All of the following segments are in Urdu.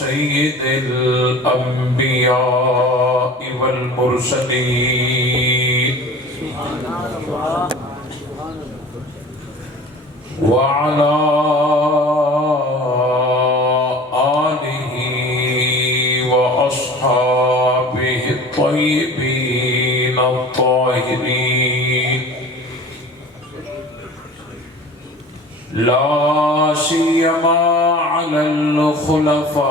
سيد الأنبياء والمرسلين وعلى آله وأصحابه الطيبين الطاهرين لا سيما على الخلفاء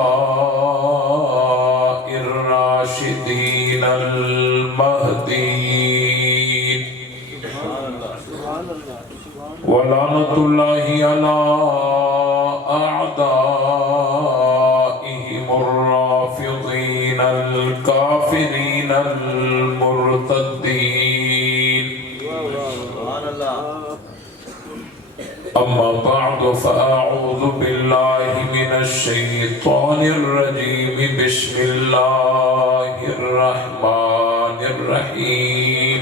الراشدين المهديين ولعنة الله على أعدائهم الرافضين الكافرين المرتدين أما بعد فأعوذ بالله من الشيطان الرجيم بسم الله الرحمن الرحيم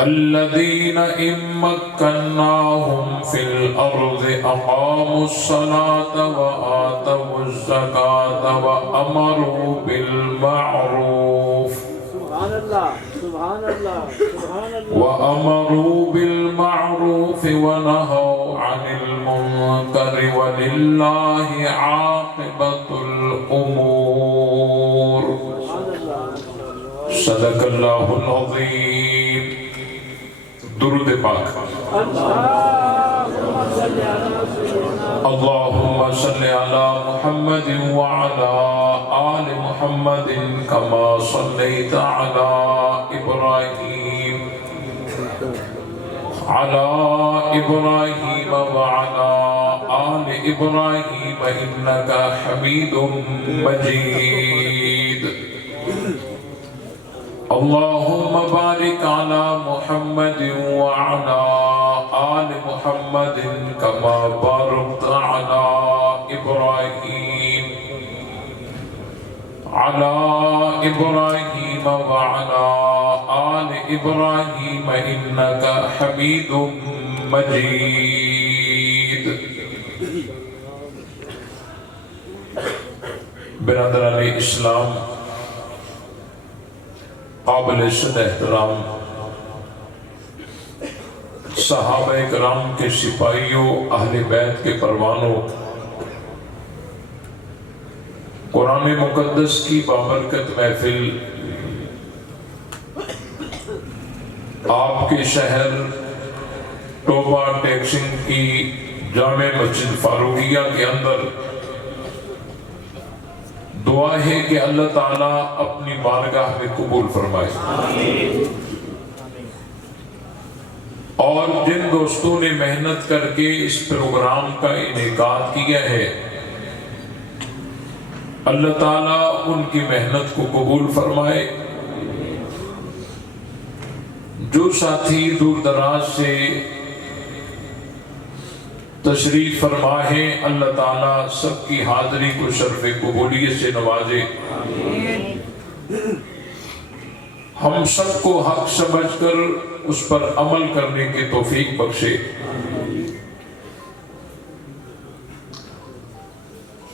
الذين إن مكناهم في الأرض أقاموا الصلاة وآتوا الزكاة وأمروا بالمعروف وأمروا بالمعروف ونهوا عن المنكر ولله عاقبة الأمور صدق الله العظيم درود پاک اللهم صل على محمد وعلى آل محمد كما صليت على إبراهيم وعلى آل إبراهيم إنك حميد مجيد اللهم بارك على محمد وعلى آل محمد كما باركت على إبراهيم وعلى آل إبراهيم إنك حميد مجيد برادران اسلام، قابل عزت احترام صحابہ کرام کے سپاہیوں، اہل بیت کے پروانوں، قرآن مقدس کی بابرکت محفل آپ کے شہر ٹوبہ ٹیکسنگ کی جامع مسجد فاروقیہ کے اندر دعا ہے کہ اللہ تعالیٰ اپنی بارگاہ میں قبول فرمائے، اور جن دوستوں نے محنت کر کے اس پروگرام کا انعقاد کیا ہے اللہ تعالیٰ ان کی محنت کو قبول فرمائے۔ جو ساتھی دور دراز سے تشریف فرما ہے اللہ تعالیٰ سب کی حاضری کو شرف قبولیت سے نوازے، ہم سب کو حق سمجھ کر اس پر عمل کرنے کی توفیق بخشے۔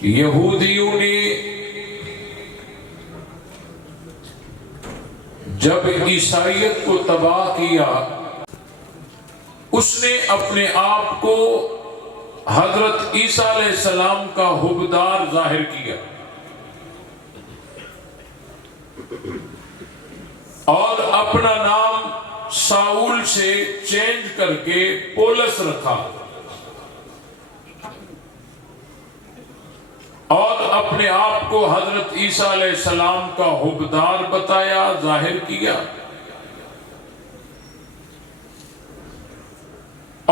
یہودیوں نے جب عیسائیت کو تباہ کیا، اس نے اپنے آپ کو حضرت عیسیٰ علیہ السلام کا حبدار ظاہر کیا اور اپنا نام ساؤل سے چینج کر کے پولس رکھا اور اپنے آپ کو حضرت عیسیٰ علیہ السلام کا حبدار بتایا، ظاہر کیا،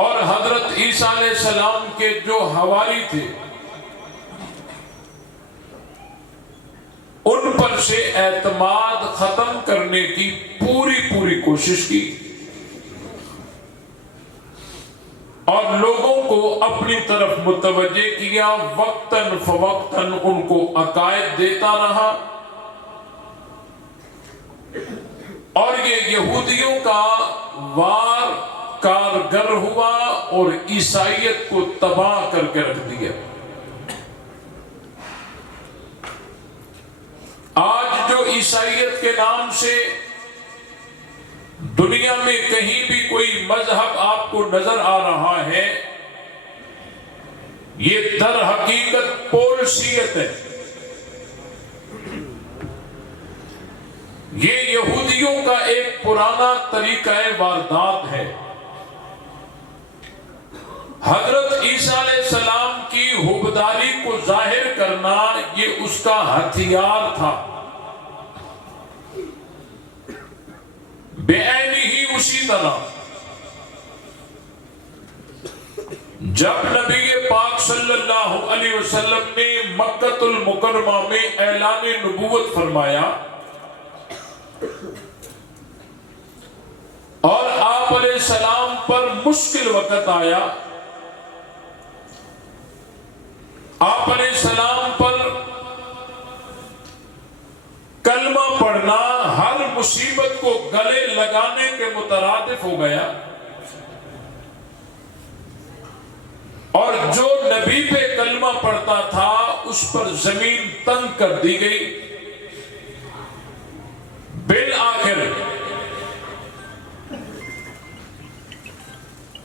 اور حضرت عیسیٰ علیہ السلام کے جو حواری تھے ان پر سے اعتماد ختم کرنے کی پوری کوشش کی اور لوگوں کو اپنی طرف متوجہ کیا، وقتاً فوقتاً ان کو عقائد دیتا رہا، اور یہ یہودیوں کا وار کارگر ہوا اور عیسائیت کو تباہ کر کے رکھ دیا۔ عیسائیت کے نام سے دنیا میں کہیں بھی کوئی مذہب آپ کو نظر آ رہا ہے، یہ در حقیقت پولشیت ہے۔ یہ یہودیوں کا ایک پرانا طریقہ واردات ہے۔ حضرت عیسیٰ علیہ السلام کی حکمرانی کو ظاہر کرنا یہ اس کا ہتھیار تھا، بعینی ہی اسی طرح جب نبی پاک صلی اللہ علیہ وسلم نے مکہ المکرمہ میں اعلان نبوت فرمایا اور آپ علیہ السلام پر مشکل وقت آیا، آپ علیہ السلام پر کلمہ پڑھنا ہر مصیبت کو گلے لگانے کے مترادف ہو گیا، اور جو نبی پہ کلمہ پڑھتا تھا اس پر زمین تنگ کر دی گئی۔ بالآخر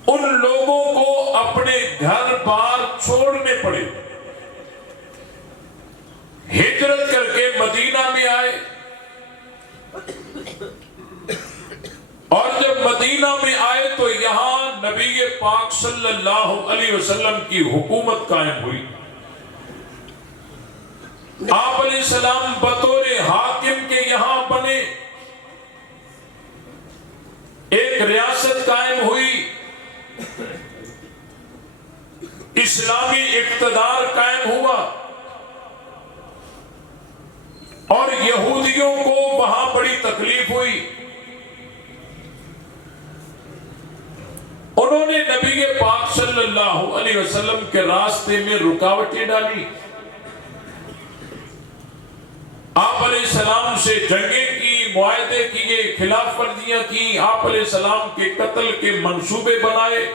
ان لوگوں کو اپنے گھر بار چھوڑنے پڑے، ہجرت کر کے مدینہ میں آئے، اور جب مدینہ میں آئے تو یہاں نبی پاک صلی اللہ علیہ وسلم کی حکومت قائم ہوئی۔ آپ علیہ السلام بطور حاکم کے یہاں بنے، ایک ریاست قائم ہوئی، اسلامی اقتدار قائم ہوا، اور یہودیوں کو وہاں بڑی تکلیف ہوئی۔ انہوں نے نبی پاک صلی اللہ علیہ وسلم کے راستے میں رکاوٹیں ڈالی، آپ علیہ السلام سے جنگیں کی، معاہدے کیے، خلاف ورزیاں کی، آپ علیہ السلام کے قتل کے منصوبے بنائے۔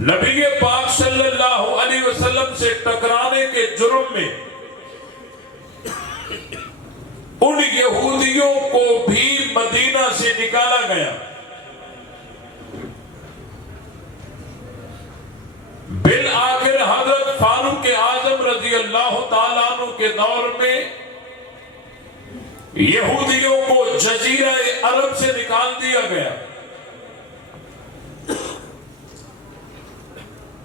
نبی پاک صلی اللہ علیہ وسلم سے ٹکرانے کے جرم میں ان یہودیوں کو بھی مدینہ سے نکالا گیا۔ بالآخر حضرت فاروق اعظم رضی اللہ تعالیٰ عنہ کے دور میں یہودیوں کو جزیرہ عرب سے نکال دیا گیا۔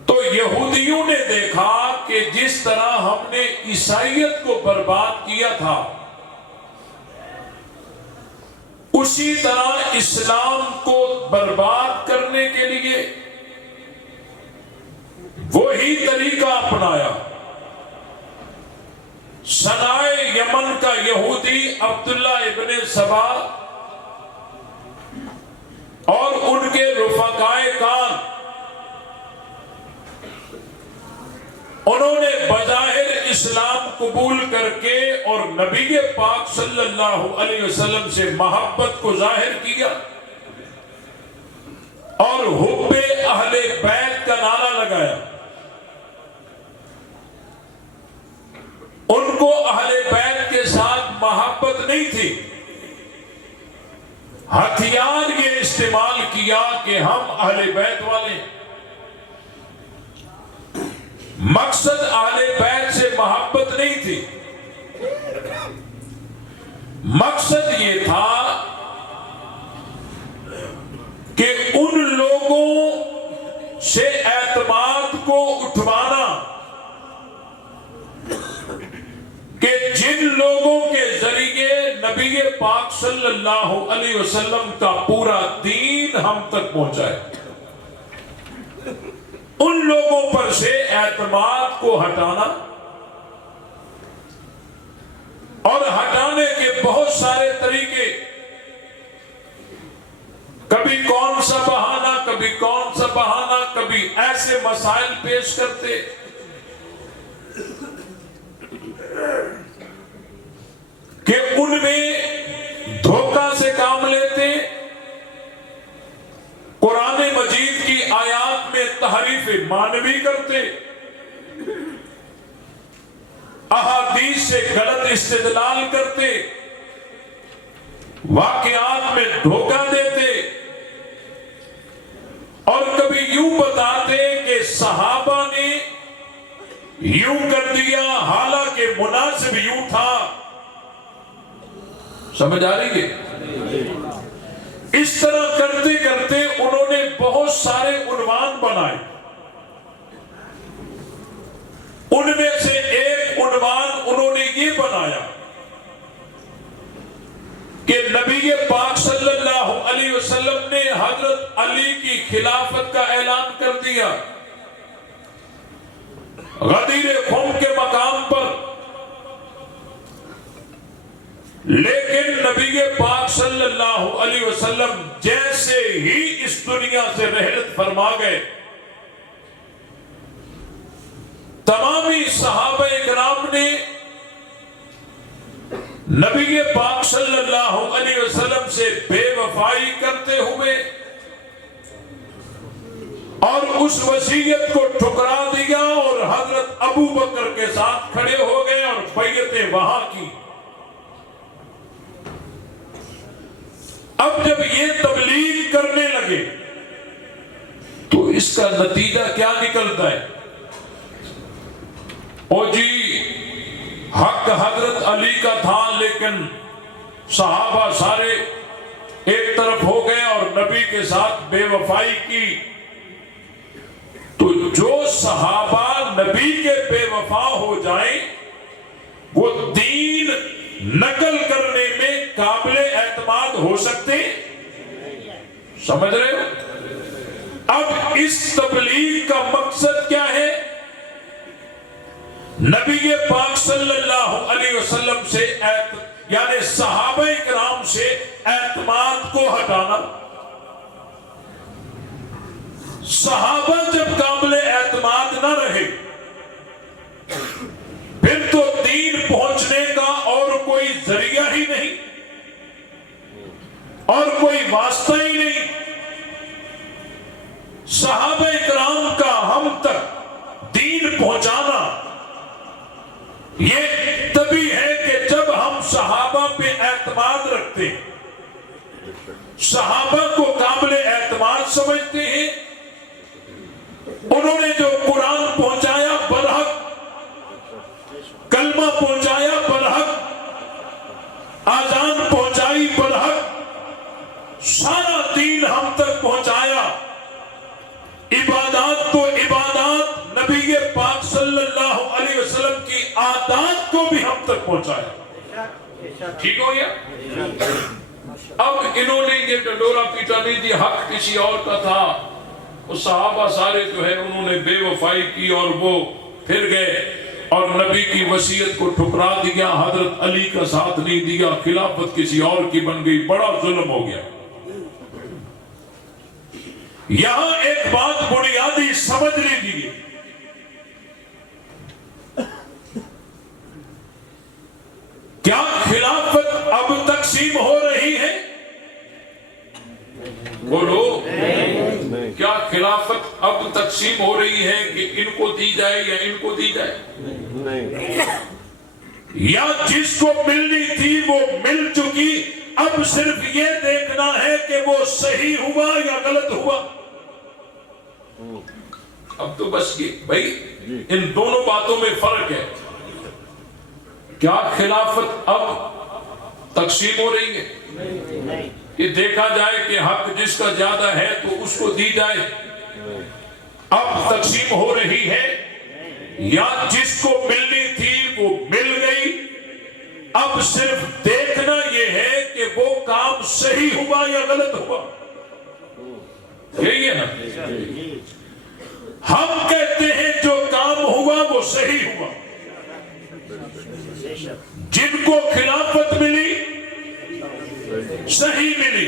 تو یہودیوں نے دیکھا کہ جس طرح ہم نے عیسائیت کو برباد کیا تھا، اسی طرح اسلام کو برباد کرنے کے لیے وہی طریقہ اپنایا۔ صنائے یمن کا یہودی عبداللہ ابن سبا اور ان کے رفقائے کان، انہوں نے بظاہر اسلام قبول کر کے اور نبی پاک صلی اللہ علیہ وسلم سے محبت کو ظاہر کیا اور حب اہل بیت کا نعرہ لگایا۔ ان کو اہل بیت کے ساتھ محبت نہیں تھی، ہتھیار یہ استعمال کیا کہ ہم اہل بیت والے ہیں۔ مقصد اہل بیت سے محبت نہیں تھی، مقصد یہ تھا کہ ان لوگوں سے اعتماد کو اٹھوانا کہ جن لوگوں کے ذریعے نبی پاک صلی اللہ علیہ وسلم کا پورا دین ہم تک پہنچائے، ان لوگوں پر سے اعتماد کو ہٹانا، اور ہٹانے کے بہت سارے طریقے، کبھی کون سا بہانہ، کبھی کون سا بہانہ، کبھی ایسے مسائل پیش کرتے کہ ان میں دھوکہ سے کام لیتے، قرآن مجید کی آیات میں تحریف معنوی کرتے، احادیث سے غلط استدلال کرتے، واقعات میں دھوکہ دیتے، اور کبھی یوں بتاتے کہ صحابہ نے یوں کر دیا حالانکہ مناسب یوں تھا۔ سمجھ آ رہی ہے؟ اس طرح کرتے کرتے انہوں نے بہت سارے عنوان بنائے۔ ان میں سے ایک عنوان انہوں نے یہ بنایا کہ نبی پاک صلی اللہ علیہ وسلم نے حضرت علی کی خلافت کا اعلان کر دیا غدیر خم کے مقام پر، لیکن نبی پاک صلی اللہ علیہ وسلم جیسے ہی اس دنیا سے رحلت فرما گئے، تمامی صحابہ اکرام نے نبی پاک صلی اللہ علیہ وسلم سے بے وفائی کرتے ہوئے اور اس وصیت کو ٹھکرا دیا اور حضرت ابو بکر کے ساتھ کھڑے ہو گئے اور بیعتیں وہاں کی۔ اب جب یہ تبلیغ کرنے لگے تو اس کا نتیجہ کیا نکلتا ہے؟ او جی حق حضرت علی کا تھا، لیکن صحابہ سارے ایک طرف ہو گئے اور نبی کے ساتھ بے وفائی کی، تو جو صحابہ نبی کے بے وفا ہو جائیں وہ دین نقل کرنے میں قابل اعتماد ہو سکتے؟ سمجھ رہے ہو؟ اب اس تبلیغ کا مقصد کیا ہے؟ نبی پاک صلی اللہ علیہ وسلم سے یعنی صحابہ کرام سے اعتماد کو ہٹانا۔ صحابہ جب قابل اعتماد نہ رہے پھر تو دین پہنچنے کا اور کوئی ذریعہ ہی نہیں اور کوئی واسطہ ہی نہیں۔ صحابہ کرام کا ہم تک دین پہنچانا یہ تبھی ہے کہ جب ہم صحابہ پہ اعتماد رکھتے ہیں، صحابہ کو قابل اعتماد سمجھتے ہیں، انہوں نے جو قرآن پہنچایا برحق، کلمہ پہنچایا برحق، آذان پہنچائی برحق، سارا دین ہم تک پہنچایا، عبادات تو عبادات، نبی پاک صلی اللہ علیہ وسلم کی عادات کو بھی ہم تک پہنچایا۔ ٹھیک ہو گیا؟ اب انہوں نے یہ ڈنڈورا پیٹا نہیں دی، حق کسی اور کا تھا، وہ صحابہ سارے جو ہے انہوں نے بے وفائی کی اور وہ پھر گئے اور نبی کی وصیت کو ٹھکرا دیا، حضرت علی کا ساتھ نہیں دیا، خلافت کسی اور کی بن گئی، بڑا ظلم ہو گیا۔ یہاں ایک بات بنیادی سمجھ لیجیے، کیا خلافت اب تقسیم ہو رہی ہے؟ بولو، کیا خلافت اب تقسیم ہو رہی ہے کہ ان کو دی جائے یا ان کو دی جائے؟ یا جس کو ملنی تھی وہ مل چکی، اب صرف یہ دیکھنا ہے کہ وہ صحیح ہوا یا غلط ہوا۔ اب تو بس یہ بھائی ان دونوں باتوں میں فرق ہے۔ کیا خلافت اب تقسیم ہو رہی ہے کہ دیکھا جائے کہ حق جس کا زیادہ ہے تو اس کو دی جائے؟ اب تقسیم ہو رہی ہے، یا جس کو ملنی تھی وہ مل گئی، اب صرف دیکھنا یہ ہے کہ وہ کام صحیح ہوا یا غلط ہوا؟ یہی ہے نا؟ ہم کہتے ہیں جو کام ہوا وہ صحیح ہوا، جن کو خلافت ملی صحیح ملی۔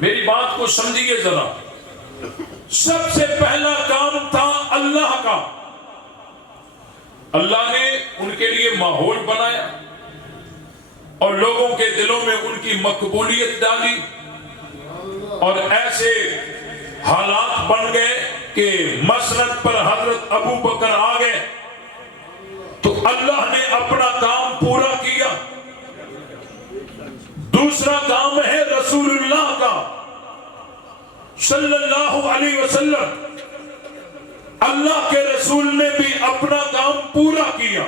میری بات کو سمجھیے ذرا، سب سے پہلا کام تھا اللہ کا، اللہ نے ان کے لیے ماحول بنایا اور لوگوں کے دلوں میں ان کی مقبولیت ڈالی اور ایسے حالات بن گئے کہ مسند پر حضرت ابو بکر آ گئے تو اللہ نے اپنا کام پورا کیا۔ دوسرا کام ہے رسول اللہ کا صلی اللہ علیہ وسلم، اللہ کے رسول نے بھی اپنا کام پورا کیا۔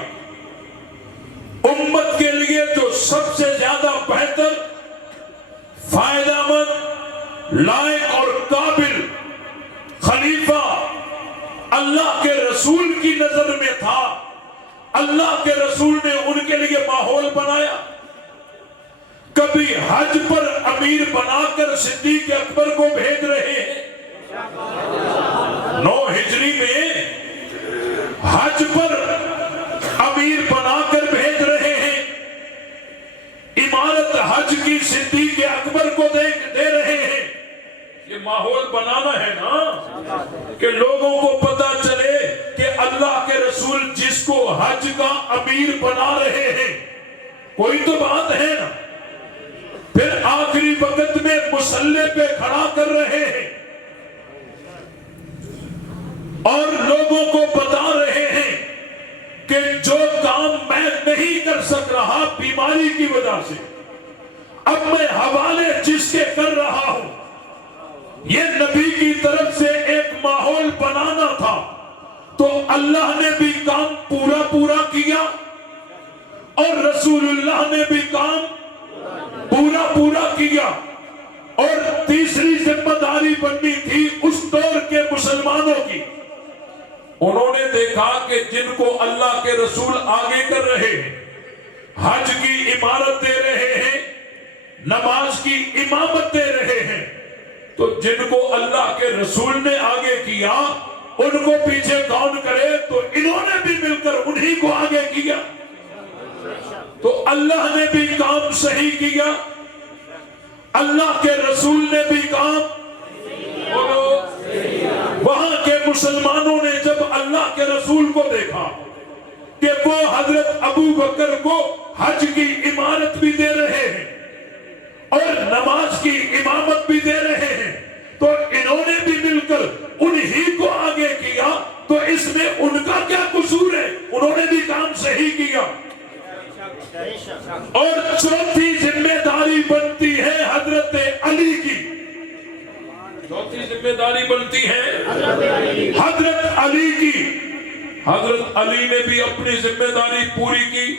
امت کے لیے جو سب سے زیادہ بہتر، فائدہ مند، لائق اور قابل خلیفہ اللہ کے رسول کی نظر میں تھا، اللہ کے رسول نے ان کے لیے ماحول بنایا۔ کبھی حج پر امیر بنا کر صدیق اکبر کو بھیج رہے ہیں، 9 ہجری میں حج پر امیر بنا کر بھیج رہے ہیں، عمارت حج کی صدیق اکبر کو دے رہے ہیں۔ یہ ماحول بنانا ہے نا کہ لوگوں کو پتا چلے کہ اللہ کے رسول جس کو حج کا امیر بنا رہے ہیں، کوئی تو بات ہے نا۔ پھر آخری وقت میں مصلی پہ کھڑا کر رہے ہیں اور لوگوں کو بتا رہے ہیں کہ جو کام میں نہیں کر سک رہا بیماری کی وجہ سے، اب میں حوالے جس کے کر رہا ہوں۔ یہ نبی کی طرف سے ایک ماحول بنانا تھا، تو اللہ نے بھی کام پورا کیا اور رسول اللہ نے بھی کام پورا کیا۔ اور تیسری ذمہ داری بننی تھی اس دور کے مسلمانوں کی۔ انہوں نے دیکھا کہ جن کو اللہ کے رسول آگے کر رہے ہیں، حج کی عمارت دے رہے ہیں، نماز کی امامت دے رہے ہیں، تو جن کو اللہ کے رسول نے آگے کیا ان کو پیچھے کون کرے؟ تو انہوں نے بھی مل کر انہی کو آگے کیا۔ تو اللہ نے بھی کام صحیح کیا، اللہ کے رسول نے بھی کام۔ وہاں کے مسلمانوں نے جب اللہ کے رسول کو دیکھا کہ وہ حضرت ابو بکر کو حج کی عمارت بھی دے رہے ہیں اور نماز کی امامت بھی دے رہے ہیں، تو انہوں نے بھی مل کر انہی کو آگے کیا، تو اس میں ان کا کیا قصور ہے؟ انہوں نے بھی کام صحیح کیا۔ اور چوتھی ذمہ داری بنتی ہے حضرت علی کی۔ چوتھی ذمہ داری بنتی ہے حضرت علی کی۔ حضرت علی نے بھی اپنی ذمہ داری پوری کی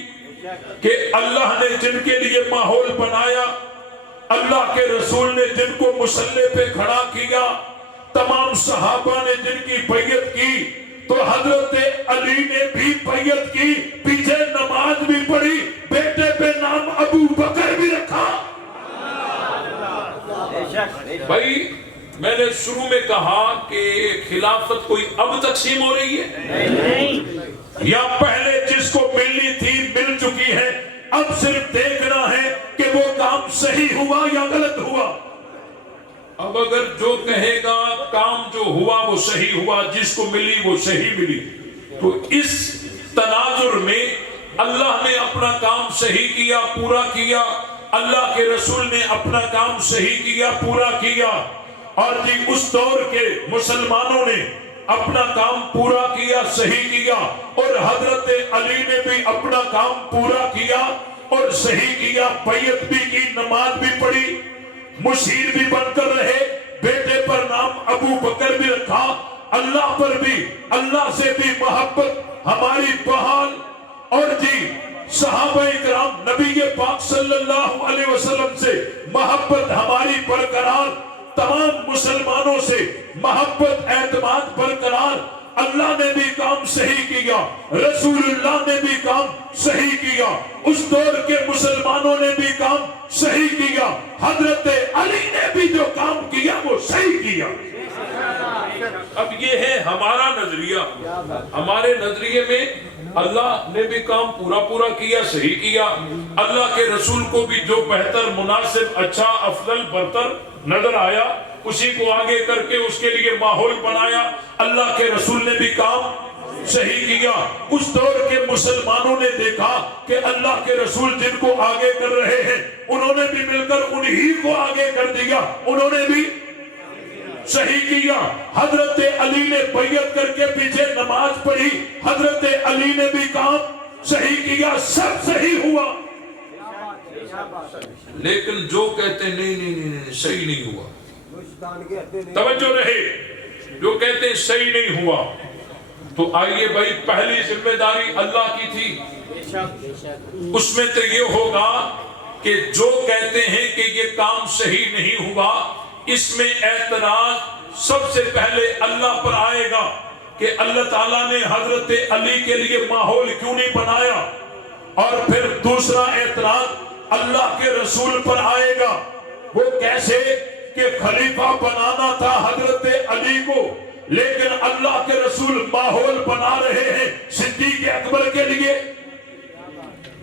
کہ اللہ نے جن کے لیے ماحول بنایا، اللہ کے رسول نے جن کو مصلی پہ کھڑا کیا، تمام صحابہ نے جن کی بیعت کی، تو حضرت علی نے بھی بیعت کی، پیچھے نماز بھی پڑھی، بیٹے پہ نام ابو بکر بھی رکھا۔ بھائی میں نے شروع میں کہا کہ خلافت کوئی اب تقسیم ہو رہی ہے یا پہلے جس کو ملنی تھی مل چکی ہے، اب صرف دیکھنا ہے کہ وہ کام صحیح ہوا یا غلط ہوا۔ اب اگر جو کہے گا کام جو ہوا وہ صحیح ہوا، جس کو ملی وہ صحیح ملی، تو اس تناظر میں اللہ نے اپنا کام صحیح کیا، پورا کیا، اللہ کے رسول نے اپنا کام صحیح کیا، پورا کیا، اور جی اس دور کے مسلمانوں نے اپنا کام پورا کیا، صحیح کیا، اور حضرت علی نے بھی اپنا کام پورا کیا اور صحیح کیا، بیعت بھی کی، نماز بھی پڑھی، مشیر بھی بن کر رہے، بیٹے پر نام ابو بکر بھی رکھا، اللہ پر بھی، اللہ سے بھی محبت ہماری بحال، اور جی صحابہ کرام نبی پاک صلی اللہ علیہ وسلم سے محبت ہماری برقرار، تمام مسلمانوں سے محبت اعتماد برقرار۔ اللہ نے بھی کام صحیح کیا، رسول اللہ نے بھی کام صحیح کیا، اس دور کے مسلمانوں نے بھی کام صحیح کیا، حضرت علی نے بھی جو کام کیا وہ صحیح کیا۔ اب یہ ہے ہمارا نظریہ۔ ہمارے نظریے میں اللہ نے بھی کام پورا کیا، صحیح کیا، اللہ کے رسول کو بھی جو بہتر، مناسب، اچھا، افضل، برتر نظر آیا اسی کو آگے کر کے اس کے لیے ماحول بنایا، اللہ کے رسول نے بھی کام صحیح کیا۔ اس دور کے مسلمانوں نے دیکھا کہ اللہ کے رسول جن کو آگے کر رہے ہیں انہوں نے بھی مل کر انہی کو آگے کر دیا، انہوں نے بھی صحیح کیا۔ حضرت علی نے بیعت کر کے پیچھے نماز پڑھی، حضرت علی نے بھی کام صحیح کیا، سب صحیح ہوا، لیکن جو کہتے ہیں نہیں نہیں نہیں صحیح نہیں ہوا، توجہ رہے، جو کہتے ہیں صحیح نہیں ہوا، تو آئیے بھائی پہلی ذمہ داری اللہ کی تھی، اس میں تو یہ ہوگا کہ جو کہتے ہیں کہ یہ کام صحیح نہیں ہوا، اس میں اعتراض سب سے پہلے اللہ پر آئے گا کہ اللہ تعالیٰ نے حضرت علی کے لیے ماحول کیوں نہیں بنایا، اور پھر دوسرا اعتراض اللہ کے رسول پر آئے گا، وہ کیسے کہ خلیفہ بنانا تھا حضرت علی کو، لیکن اللہ کے رسول ماحول بنا رہے ہیں صدیق اکبر کے لیے،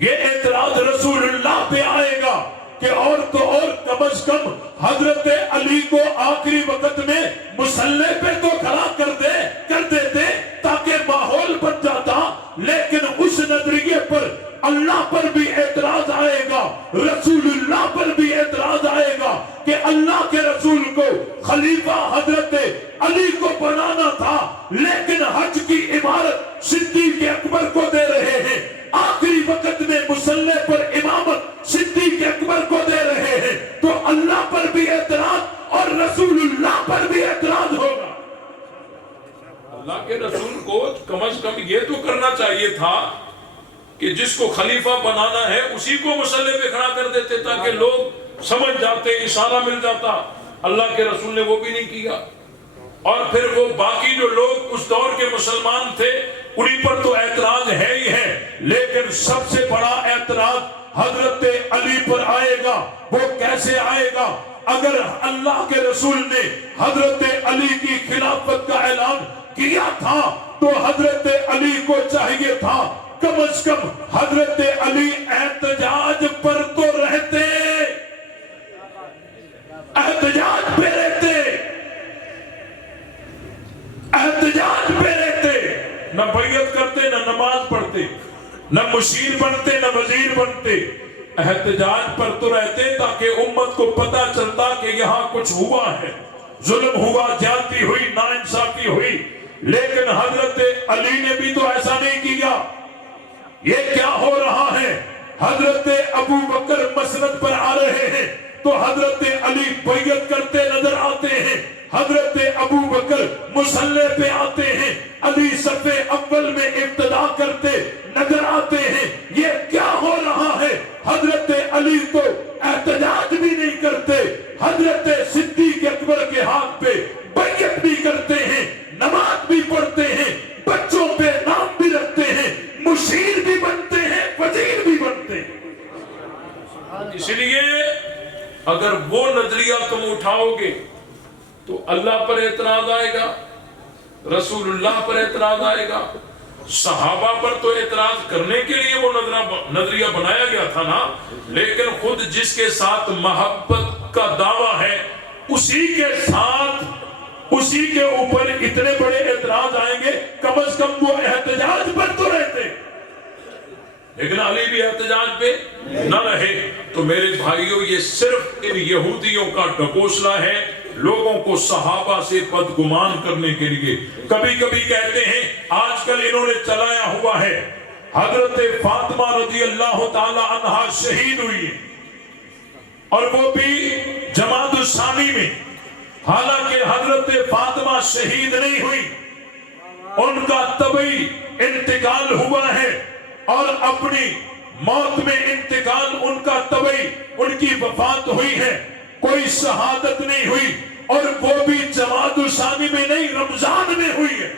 یہ اعتراض رسول اللہ پہ آئے گا کہ اور تو اور کم از کم حضرت علی کو آخری وقت میں مصلی پہ تو کھڑا کر دیتے تاکہ ماحول بن جاتا، لیکن اس نظریے پر اللہ پر بھی اعتراض آئے گا، رسول اللہ پر بھی اعتراض آئے گا کہ اللہ کے رسول کو خلیفہ حضرت علی کو بنانا تھا، لیکن حج کی عمارت صدیق اکبر کو دے رہے ہیں، آخری وقت میں مصلی پر امامت صدیق اکبر کو دے رہے ہیں، تو اللہ پر بھی اعتراض اور رسول اللہ پر بھی اعتراض ہوگا۔ اللہ کے رسول کو کم از کم یہ تو کرنا چاہیے تھا کہ جس کو خلیفہ بنانا ہے اسی کو مصلی پہ کھڑا کر دیتے تاکہ لوگ سمجھ جاتے، اشارہ مل جاتا، اللہ کے رسول نے وہ بھی نہیں کیا، اور پھر وہ باقی جو لوگ اس دور کے مسلمان تھے انہی پر تو اعتراض ہے ہی ہے، لیکن سب سے بڑا اعتراض حضرت علی پر آئے گا۔ وہ کیسے آئے گا؟ اگر اللہ کے رسول نے حضرت علی کی خلافت کا اعلان کیا تھا تو حضرت علی کو چاہیے تھا کم از کم حضرت علی احتجاج پر تو رہتے، احتجاج پہ رہتے، احتجاج پہ رہتے، نہ بیعت کرتے، نہ نماز پڑھتے، نہ مشیر بنتے، نہ وزیر بنتے، احتجاج پر تو رہتے تاکہ امت کو پتا چلتا کہ یہاں کچھ ہوا ہے، ظلم ہوا، زیادتی ہوئی، ناانصافی ہوئی، لیکن حضرت علی نے بھی تو ایسا نہیں کیا۔ یہ کیا ہو رہا ہے؟ حضرت ابو بکر مسند پر آ رہے ہیں تو حضرت علی بیعت کرتے نظر آتے ہیں، حضرت ابو بکر مصلی پہ آتے ہیں، علی صف اول میں ابتدا کرتے نظر آتے ہیں۔ یہ کیا ہو رہا ہے؟ حضرت علی تو احتجاج بھی نہیں کرتے، حضرت صدیق اکبر کے ہاتھ پہ بیعت بھی کرتے ہیں، نماز بھی پڑھتے ہیں، بچوں پہ نام بھی رکھتے ہیں، مشیر بھی بنتے ہیں، وزیر بھی بنتے ہیں۔ اس لیے اگر وہ نظریہ تم اٹھاؤ گے تو اللہ پر اعتراض آئے گا، رسول اللہ پر اعتراض آئے گا، صحابہ پر تو اعتراض کرنے کے لیے وہ نظریہ بنایا گیا تھا نا، لیکن خود جس کے ساتھ محبت کا دعویٰ ہے اسی کے ساتھ اسی کے اوپر اتنے بڑے اعتراض آئیں گے، کم از کم وہ احتجاج پر تو رہتے، لیکن علی بھی احتجاج پہ نہ رہے۔ تو میرے بھائیوں، یہ صرف ان یہودیوں کا ڈھکوسلا ہے لوگوں کو صحابہ سے بدگمان کرنے کے لیے۔ کبھی کبھی کہتے ہیں آج کل انہوں نے چلایا ہوا ہے، حضرت فاطمہ رضی اللہ تعالی عنہا شہید ہوئی اور وہ بھی جمادی الثانی میں، حالانکہ حضرت فاطمہ شہید نہیں ہوئی، ان کا طبعی انتقال ہوا ہے، اور اپنی موت میں انتقال ان کا طبعی، ان کی وفات ہوئی ہے، کوئی شہادت نہیں ہوئی، اور وہ بھی جمادی الثانی میں نہیں، رمضان میں ہوئی ہے۔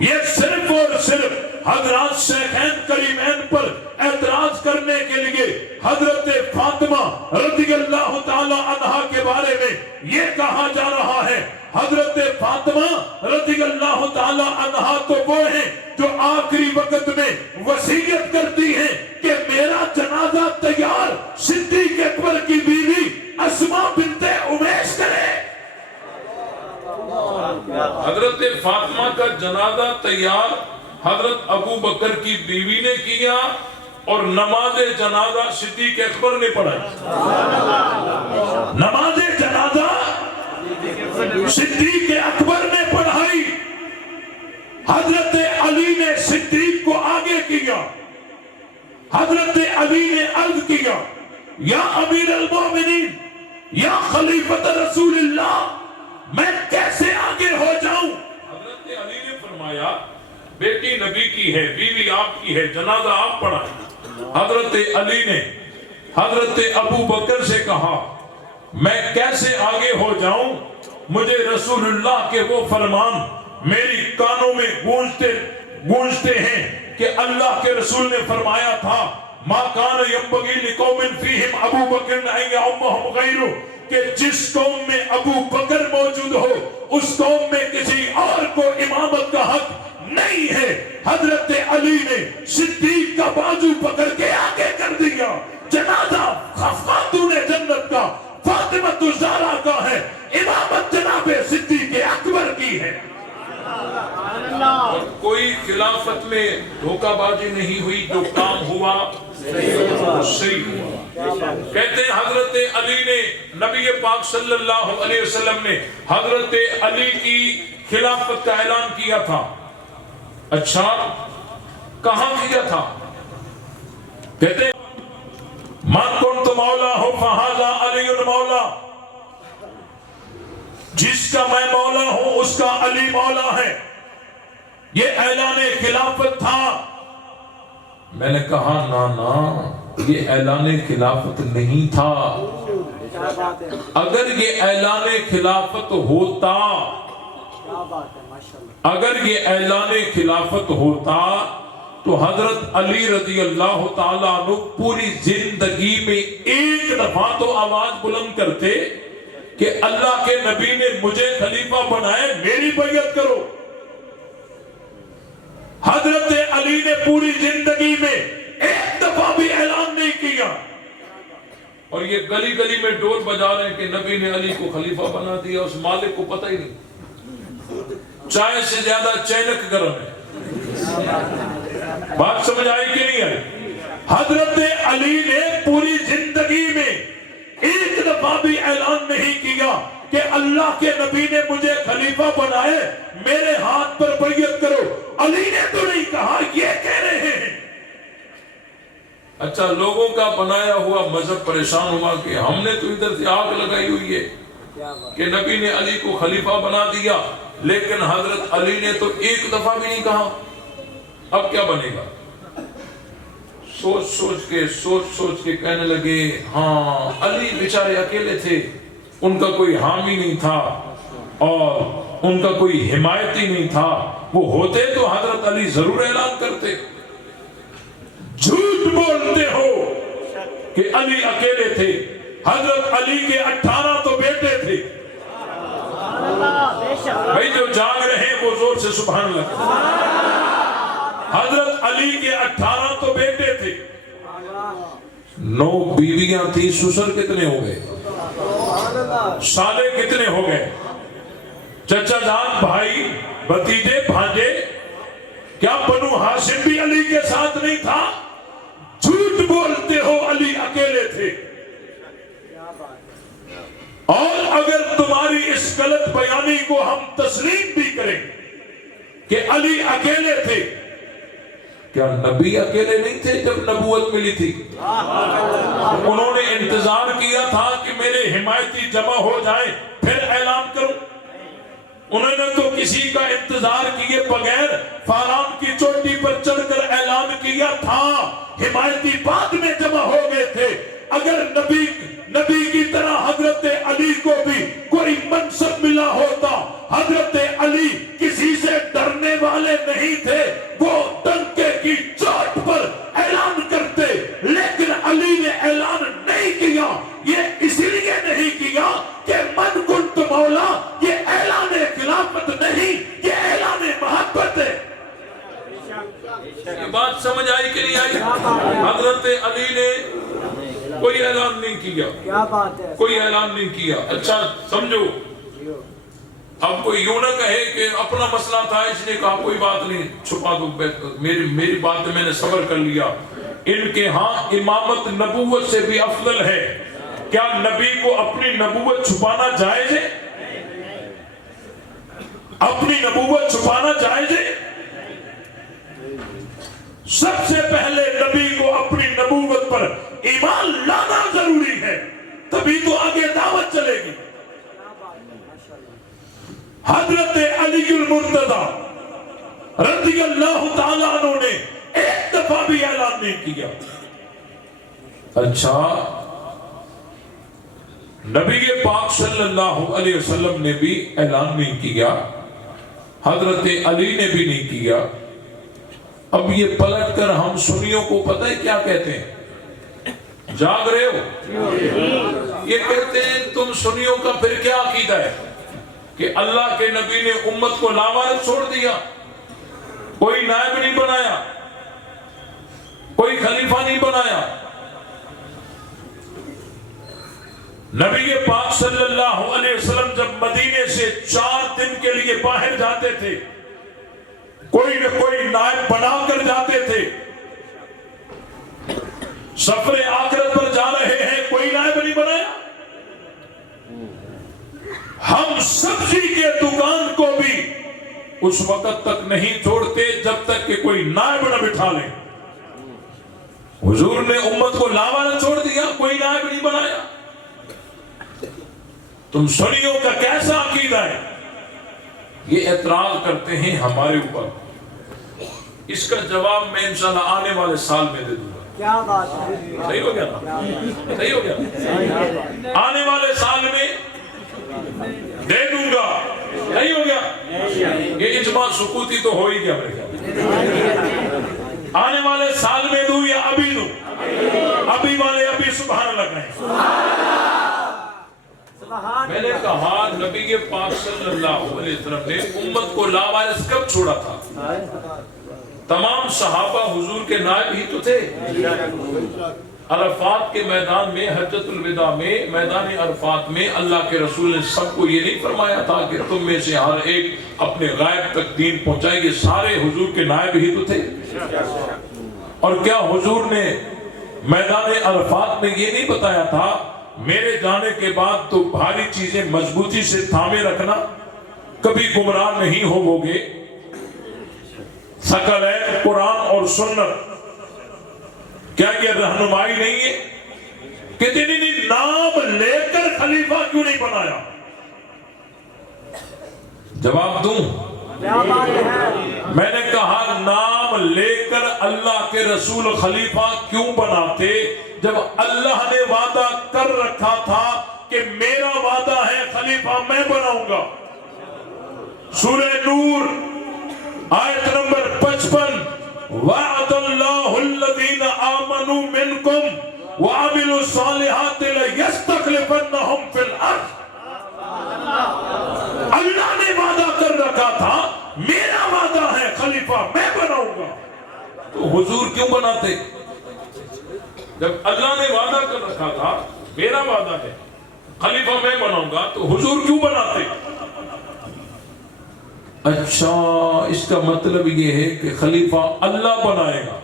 یہ صرف اور صرف حضرات شیخین کریمین پر اعتراض کرنے کے لیے حضرت فاطمہ رضی اللہ تعالی عنہا کے بارے میں یہ کہا جا رہا ہے۔ حضرت فاطمہ رضی اللہ تعالی عنہا تو وہ ہیں جو آخری وقت میں وصیت کرتی ہیں کہ میرا جنازہ تیار صدیق اکبر کی بیوی اسماء بنت امیس کرے۔ حضرت فاطمہ کا جنازہ تیار حضرت ابو بکر کی بیوی نے کیا، اور نماز جنازہ صدیق اکبر نے پڑھائی۔ نماز جنازہ صدیق اکبر نے پڑھائی، حضرت علی نے صدیق کو آگے کیا. حضرت علی نے عرض کیا یا امیر المومنین یا خلیفۃ رسول اللہ میں کیسے آگے ہو جاؤں؟ حضرت علی نے فرمایا بیٹی نبی کی ہے، بیوی آپ کی ہے، جنازہ آپ پڑھائیں. حضرت علی نے حضرت ابو بکر سے کہا میں کیسے آگے ہو جاؤں؟ مجھے رسول اللہ کے وہ فرمان میری کانوں میں گونجتے ہیں کہ اللہ کے رسول نے فرمایا تھا ما کان ينبغي لقوم فيهم ابو بکر ان يعمهم غیرہ، کہ جس قوم میں ابو بکر موجود ہو اس قوم میں کسی اور کو امامت کا حق نہیں ہے. حضرت علی نے صدیق کا بازو پکڑ کے آگے کر دیا. جنازہ خاتون جنت کا فاطمہ الزہرا کا ہے، امامت جناب صدیق اکبر کی ہے. اور کوئی خلافت میں دھوکہ بازی نہیں ہوئی، جو کام ہوا صحیح ہوا. کہتے ہیں حضرت علی نے نبی پاک صلی اللہ علیہ وسلم نے حضرت علی کی خلافت کا اعلان کیا تھا. اچھا کہاں کیا تھا؟ کہتے ہیں من کنت مولا ہو فہذا علی مولا، جس کا میں مولا ہوں اس کا علی مولا ہے. یہ اعلان خلافت تھا. میں نے کہا نا یہ اعلان خلافت نہیں تھا. اگر یہ اعلان خلافت ہوتا، اگر یہ اعلان خلافت ہوتا تو حضرت علی رضی اللہ تعالیٰ عنہ پوری زندگی میں ایک دفعہ تو آواز بلند کرتے کہ اللہ کے نبی نے مجھے خلیفہ بنائے، میری بیعت کرو. حضرت علی نے پوری زندگی میں ایک دفعہ بھی اعلان نہیں کیا. اور یہ گلی گلی میں ڈول بجا رہے ہیں کہ نبی نے علی کو خلیفہ بنا دیا، اس مالک کو پتہ ہی نہیں. چائے سے زیادہ چینک گرم ہے. بات سمجھ آئی کہ نہیں آئی؟ حضرت علی نے پوری زندگی میں ایک دفعہ بھی اعلان نہیں کیا کہ اللہ کے نبی نے مجھے خلیفہ بنائے، میرے ہاتھ پر بیعت کرو. علی نے تو نہیں کہا، یہ کہہ رہے ہیں. اچھا لوگوں کا بنایا ہوا مذہب پریشان ہوا کہ ہم نے تو ادھر سے آگ لگائی ہوئی ہے کہ نبی نے علی کو خلیفہ بنا دیا، لیکن حضرت علی نے تو ایک دفعہ بھی نہیں کہا. اب کیا بنے گا؟ سوچ سوچ کے کہنے لگے ہاں علی بیچارے اکیلے تھے، ان کا کوئی حامی نہیں تھا اور ان کا کوئی حمایتی نہیں تھا. وہ ہوتے تو حضرت علی ضرور اعلان کرتے. جھوٹ بولتے ہو کہ علی اکیلے تھے. حضرت علی کے 18 تو بیٹے تھے. بھائی جو جاگ رہے ہیں وہ زور سے سبحان اللہ. حضرت علی کے 18 تو بیٹے تھے، 9 بیویاں تھی. سسر کتنے ہو گئے؟ سالے کتنے ہو گئے؟ چچا جان، بھائی، بھتیجے، بھانجے. کیا بنو ہاشم بھی علی کے ساتھ نہیں تھا؟ جھوٹ بولتے ہو، علی اکیلے تھے. اور اگر تمہاری اس غلط بیانی کو ہم تسلیم بھی کریں کہ علی اکیلے تھے، کیا نبی اکیلے نہیں تھے جب نبوت ملی تھی؟ انہوں نے انتظار کیا تھا کہ میرے حمایتی جمع ہو جائیں پھر اعلان کروں. انہوں نے تو کسی کا انتظار کیے بغیر فاران کی چوٹی پر چڑھ کر اعلان کیا تھا. حمایتی بعد میں جمع ہو گئے تھے. اگر نبی کی طرح حضرت علی کو بھی کوئی منصب ملا ہوتا، حضرت علی کسی سے ڈرنے والے نہیں تھے. وہ ڈنکے کی چوٹ پر اعلان کرتے، لیکن علی نے اعلان نہیں کیا. یہ اس لیے نہیں کیا کہ من کنت مولا، یہ اعلان خلافت نہیں، یہ اعلان محبت ہے. یہ بات سمجھ آئی کہ نہیں آئی؟ حضرت علی نے کوئی اعلان نہیں کیا، کوئی اعلان نہیں کیا. اچھا سمجھو، اب کوئی یوں نہ کہے کہ اپنا مسئلہ تھا اس نے کہا کوئی بات نہیں چھپا دو، میری بات میں نے صبر کر لیا. ان کے ہاں امامت نبوت سے بھی افضل ہے. کیا نبی کو اپنی نبوت چھپانا جائز ہے؟ اپنی نبوت چھپانا جائز ہے؟ سب سے پہلے نبی کو اپنی نبوت پر ایمان لانا ضروری ہے، تبھی تو آگے دعوت چلے گی۔ حضرت علی المرتضیٰ رضی اللہ تعالیٰ عنہ نے ایک دفعہ بھی اعلان نہیں کیا۔ اچھا، نبی پاک صلی اللہ علیہ وسلم نے بھی اعلان نہیں کیا، حضرت علی نے بھی نہیں کیا۔ اب یہ پلٹ کر ہم سنیوں کو پتہ ہے کیا کہتے ہیں؟ جاگ رہے ہو؟ یہ کہتے ہیں تم سنیوں کا پھر کیا عقیدہ ہے کہ اللہ کے نبی نے امت کو لاوارث چھوڑ دیا، کوئی نائب نہیں بنایا، کوئی خلیفہ نہیں بنایا۔ نبی پاک صلی اللہ علیہ وسلم جب مدینے سے 4 دن کے لیے باہر جاتے تھے، کوئی نہ کوئی نائب بنا کر جاتے تھے۔ سفر آخرت پر جا رہے ہیں، کوئی نائب نہیں بنایا۔ ہم سبزی کے دکان کو بھی اس وقت تک نہیں چھوڑتے جب تک کہ کوئی نائب نہ بٹھا لے۔ حضور نے امت کو لاوارث چھوڑ دیا، کوئی نائب نہیں بنایا۔ تم سنیوں کا کیسا عقیدہ ہے؟ یہ اعتراض کرتے ہیں ہمارے اوپر۔ اس کا جواب میں انشاءاللہ آنے والے سال میں دے دوں گا۔ کیا بات ہے؟ صحیح ہو گیا نا؟ صحیح ہو گیا؟ آنے والے سال میں دے دوں گا۔ صحیح ہو گیا؟ یہ اجماع سکوتی تو ہو ہی گیا میرے خیال۔ آنے والے سال میں دوں یا ابھی دوں؟ ابھی والے ابھی سبحان اللہ کہیں۔ میں نے کہا نبی پاک صلی اللہ علیہ وسلم نے امت کو لاوارث کب چھوڑا تھا؟ تمام صحابہ حضور کے نائب ہی تو تھے۔ عرفات کے میدان میں، حجۃ الوداع میں، میدان عرفات میں اللہ کے رسول نے سب کو یہ نہیں فرمایا تھا کہ تم میں سے ہر ایک اپنے غائب تک دین پہنچائے گے؟ سارے حضور کے نائب ہی تو تھے۔ اور کیا حضور نے میدان عرفات میں یہ نہیں بتایا تھا میرے جانے کے بعد تو بھاری چیزیں مضبوطی سے تھامے رکھنا، کبھی گمراہ نہیں ہوو گے؟ ثقلین قرآن اور سنت، کیا یہ رہنمائی نہیں ہے کہ نہیں نام لے کر خلیفہ کیوں نہیں بنایا؟ جواب دوں؟ میں نے کہا نام لے کر اللہ کے رسول خلیفہ کیوں بناتے جب اللہ نے وعدہ کر رکھا تھا کہ میرا وعدہ ہے خلیفہ میں بناؤں گا۔ سورہ نور آیت نمبر 55، وعد اللہ الذین آمنوا منکم وعملوا الصالحات لیستخلفنہم فی الارض۔ اللہ نے وعدہ کر رکھا تھا میرا وعدہ ہے خلیفہ میں بناؤں گا، تو حضور کیوں بناتے؟ جب اللہ نے وعدہ کر رکھا تھا میرا وعدہ ہے خلیفہ میں بناؤں گا، تو حضور کیوں بناتے؟ اچھا، اس کا مطلب یہ ہے کہ خلیفہ اللہ بنائے گا۔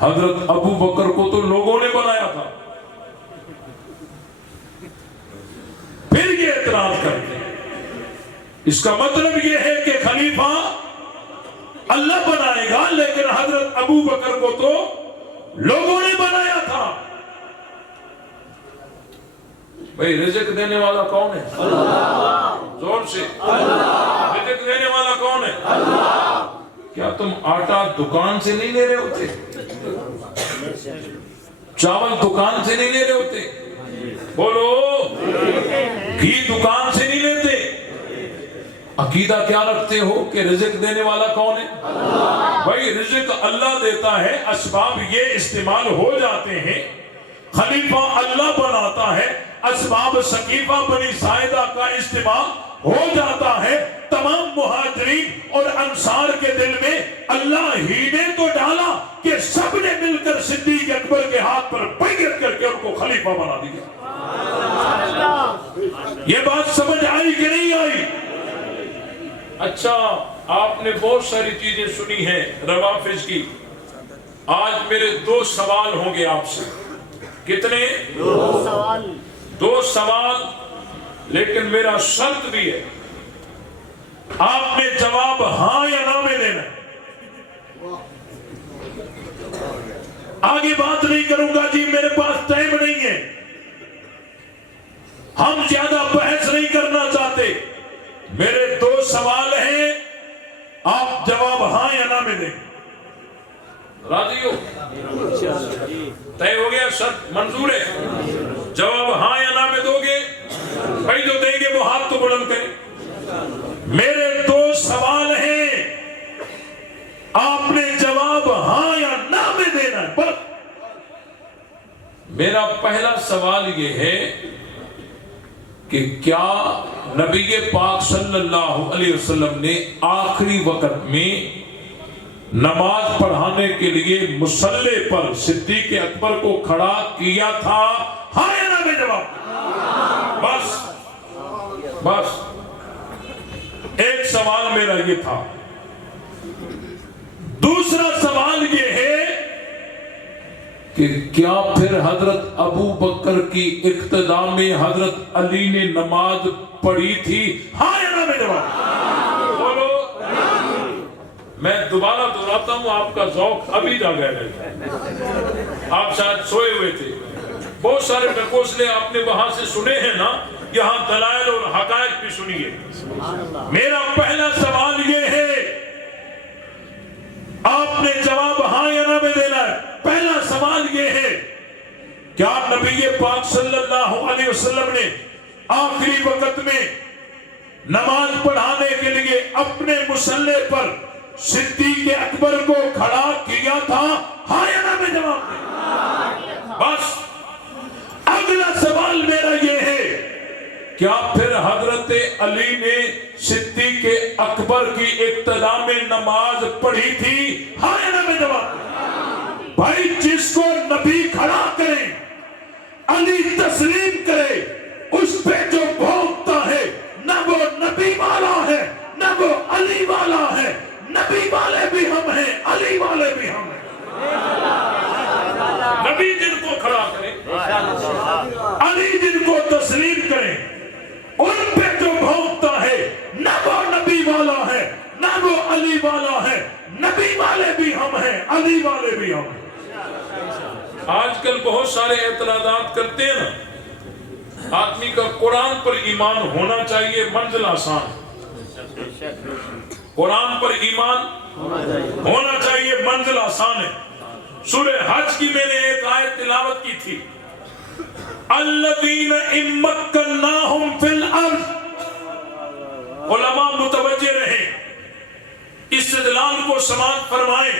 حضرت ابو بکر کو تو لوگوں نے بنایا تھا۔ پھر یہ اعتراض کرتے ہیں، اس کا مطلب یہ ہے کہ خلیفہ اللہ بنائے گا لیکن حضرت ابو بکر کو تو لوگوں نے بنایا تھا۔ بھئی رزق دینے والا کون ہے؟ اللہ۔ زور سے اللہ۔ رزق دینے والا کون ہے؟ اللہ۔ کیا تم آٹا دکان سے نہیں لے رہے ہوتے؟ چاول دکان سے نہیں لے رہے ہوتے؟ بولو، گھی دکان سے نہیں لیتے؟ عقیدہ کیا رکھتے ہو کہ رزق دینے والا کون ہے؟ اللہ۔ بھائی رزق اللہ دیتا ہے، اسباب یہ استعمال ہو جاتے ہیں، خلیفہ اللہ بناتا ہے، اسباب سقیفہ بنی ساعدہ کا استعمال ہو جاتا ہے۔ تمام مہاجرین اور انصار کے دل میں اللہ ہی نے تو ڈالا کہ سب نے مل کر صدیق اکبر کے ہاتھ پر بیعت کر کے ان کو خلیفہ بنا دیا۔ یہ بات سمجھ آئی کہ نہیں آئی؟ اچھا، آپ نے بہت ساری چیزیں سنی ہیں روافض کی، آج میرے 2 سوال ہوں گے آپ سے۔ کتنے؟ 2 سوال، لیکن میرا شرط بھی ہے، آپ نے جواب ہاں یا نہ میں دینا۔ آگے بات نہیں کروں گا جی، میرے پاس ٹائم نہیں ہے، ہم زیادہ بحث نہیں کرنا چاہتے۔ میرے 2 سوال ہیں، آپ جواب ہاں یا نہ میں دیں۔ راضی ہو؟ طے ہو گیا؟ شرط منظور ہے؟ جواب ہاں یا نہ میں دو گے؟ بھائی جو دیں گے وہ ہاتھ تو بلند کریں۔ میرے 2 سوال ہیں، آپ نے جواب ہاں یا نہ میں دینا ہے بس۔ میرا پہلا سوال یہ ہے کہ کیا نبی پاک صلی اللہ علیہ وسلم نے آخری وقت میں نماز پڑھانے کے لیے مصلی پر صدیق اکبر کو کھڑا کیا تھا؟ ہاں یا نہ میں جواب؟ بس ایک سوال میرا یہ تھا۔ دوسرا سوال یہ ہے کہ کیا پھر حضرت ابو بکر کی اقتداء میں حضرت علی نے نماز پڑھی تھی؟ ہاں یا نہ میں جواب؟ بولو۔ میں دوبارہ دہراتا ہوں، آپ کا ذوق ابھی جاگا ہے، آپ شاید سوئے ہوئے تھے۔ بہت سارے مقوصلے آپ نے وہاں سے سنے ہیں نا، یہاں دلائل اور حقائق بھی سنیے۔ میرا پہلا سوال یہ ہے، آپ نے جواب ہاں یا نہ میں دینا ہے۔ پہلا سوال یہ ہے، کیا نبی پاک صلی اللہ علیہ وسلم نے آخری وقت میں نماز پڑھانے کے لیے اپنے مصلی پر صدیق اکبر کو کھڑا کیا تھا؟ ہاں یا نہ میں جواب دیں؟ بس اگلا سوال میرا یہ ہے، کیا پھر حضرت علی نے صدیق اکبر کی اقتداء میں نماز پڑھی تھی؟ ہاں یا نہ میں جواب دیں؟ بھائی جس کو نبی کھڑا کرے، علی تسلیم کرے، اس پہ جو بھونکتا ہے نہ وہ نبی والا ہے نہ وہ علی والا ہے۔ نبی والے بھی ہم ہیں، علی والے بھی ہم ہیں۔ نبی جن کو کھڑا کرے، علی جن کو تسلیم کرے، ان پہ جو بھونکتا ہے نہ وہ نبی والا ہے نہ وہ علی والا ہے۔ نبی والے بھی ہم ہیں، علی والے بھی ہم ہیں۔ آج کل بہت سارے اعتراضات کرتے ہیں نا، آدمی کا قرآن پر ایمان ہونا چاہیے، منزل آسان۔ قرآن پر ایمان ہونا چاہیے، منزل آسان ہے۔ سورہ حج کی میں نے ایک آیت تلاوت کی تھی، الذین ان مکناہم فی الارض۔ علماء متوجہ رہیں، استدلال کو سماعت فرمائیں،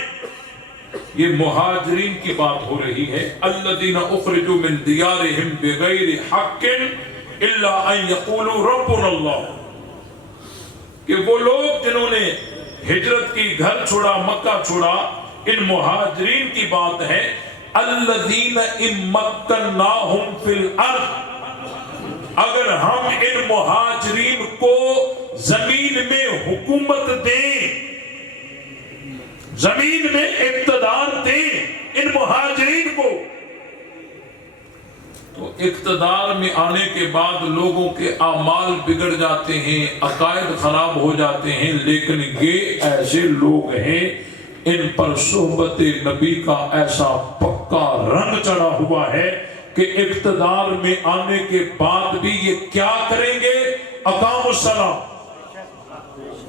یہ مہاجرین کی بات ہو رہی ہے۔ الذین اخرجوا من دیارہم بغیر حق الا ان یقولوا ربنا اللہ، کہ وہ لوگ جنہوں نے ہجرت کی، گھر چھوڑا، مکہ چھوڑا، ان مہاجرین کی بات ہے۔ الذین ان مکناہم فی الارض، اگر ہم ان مہاجرین کو زمین میں حکومت دیں، زمین میں اقتدار دیں ان مہاجرین کو، تو اقتدار میں آنے کے بعد لوگوں کے اعمال بگڑ جاتے ہیں، عقائد خراب ہو جاتے ہیں، لیکن یہ ایسے لوگ ہیں ان پر صحبت نبی کا ایسا پکا رنگ چڑھا ہوا ہے کہ اقتدار میں آنے کے بعد بھی یہ کیا کریں گے؟ اقام الصلاۃ،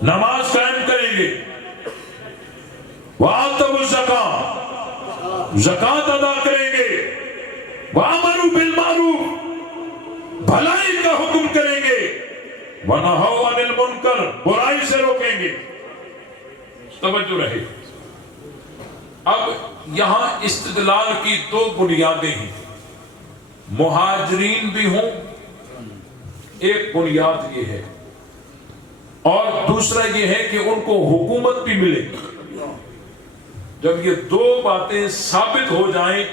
نماز قائم کریں گے، وآتوا الزکاۃ، زکوٰۃ ادا کریں گے، وَأَمَرُوا بِالْمَعْرُوفِ، بھلائی کا حکم کریں گے، وَنَهَوْا عَنِ الْمُنْكَرِ، برائی سے روکیں گے۔ توجہ رہے۔ اب یہاں استدلال کی 2 بنیادیں ہیں، مہاجرین بھی ہوں، ایک بنیاد یہ ہے، اور دوسرا یہ ہے کہ ان کو حکومت بھی ملے۔ جب یہ 2 باتیں ثابت ہو جائیں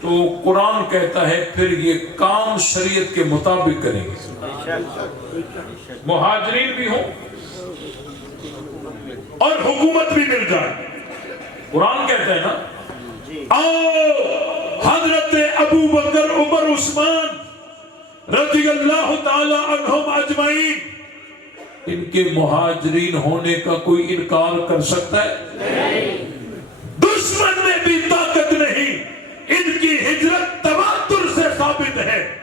تو قرآن کہتا ہے پھر یہ کام شریعت کے مطابق کریں گے، مہاجرین بھی ہوں اور حکومت بھی مل جائے۔ قرآن کہتا ہے نا، آؤ حضرت ابو بکر، عمر، عثمان رضی اللہ تعالی عنہم اجمعین، ان کے مہاجرین ہونے کا کوئی انکار کر سکتا ہے؟ دشمن میں بھی طاقت نہیں کی ہجرت تواتر سے ثابت ہے۔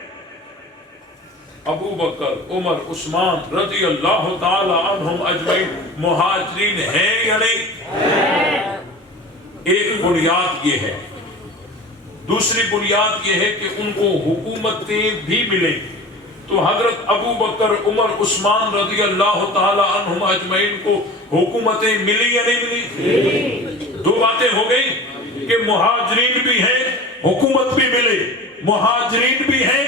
ابو بکر، عمر، عثمان رضی اللہ تعالی عنہم اجمعین مہاجرین ہیں یا نہیں؟ ایک بنیاد یہ ہے۔ دوسری بنیاد یہ ہے کہ ان کو حکومتیں بھی ملیں۔ تو حضرت ابو بکر، عمر، عثمان رضی اللہ تعالی عنہم اجمعین کو حکومتیں ملی یا نہیں ملی؟ دو باتیں ہو گئی کہ مہاجرین بھی ہیں، حکومت بھی ملے، مہاجرین بھی ہیں،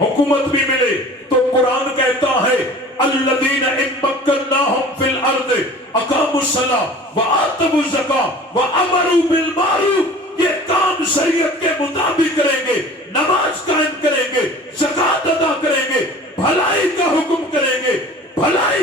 حکومت بھی ملے۔ تو قرآن کہتا ہے الذین ان مکناہم فی الارض اقاموا الصلاۃ وآتوا الزکاۃ وامروا بالمعروف، یہ کام شریعت کے مطابق کریں گے، نماز قائم کریں گے، زکوٰۃ ادا کریں گے، بھلائی کا حکم کریں گے، بھلائی